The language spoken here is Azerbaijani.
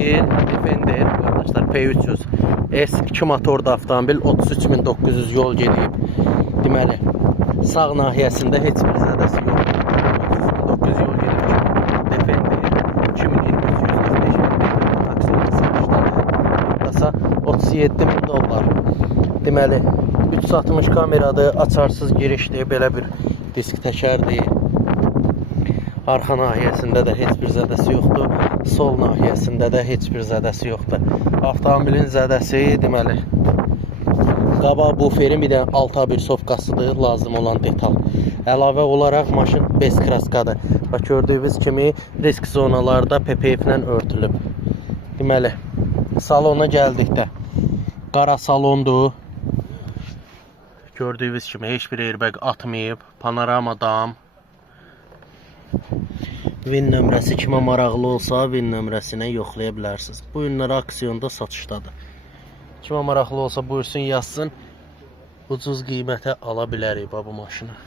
model Defender arkadaşlar P300 S2 motorlu avtomobil 33.900 yol gelib. Deməli, sağ nahiyəsində heç bir zədəsi yoxdur. 33.900 yol gelib. Defender 37.000 dollar. Deməli, 360 kameradır, açarsız girişdir, belə bir disk təkərdir. Arxa nahiyəsində də heç bir zədəsi yoxdur. Sol nahiyəsində də heç bir zədəsi yoxdur. Avtomobilin zədəsi deməli qabaq buferin bir də alta bir sovkasıdır, lazım olan detal. Əlavə olaraq maşın bez kraskadır. Bax gördüyünüz kimi risk zonalarda PPF ilə örtülüb. Deməli salona gəldikdə qara salondur. Gördüyünüz kimi heç bir airbag atmayıb, panorama dam. VIN nömrəsi kimə maraqlı olsa VIN nömrəsinə yoxlaya bilərsiniz. Bu günlər aksiyonda satışdadır. Kimə maraqlı olsa buyursun yazsın. Ucuz qiymətə ala bilərik bu maşını.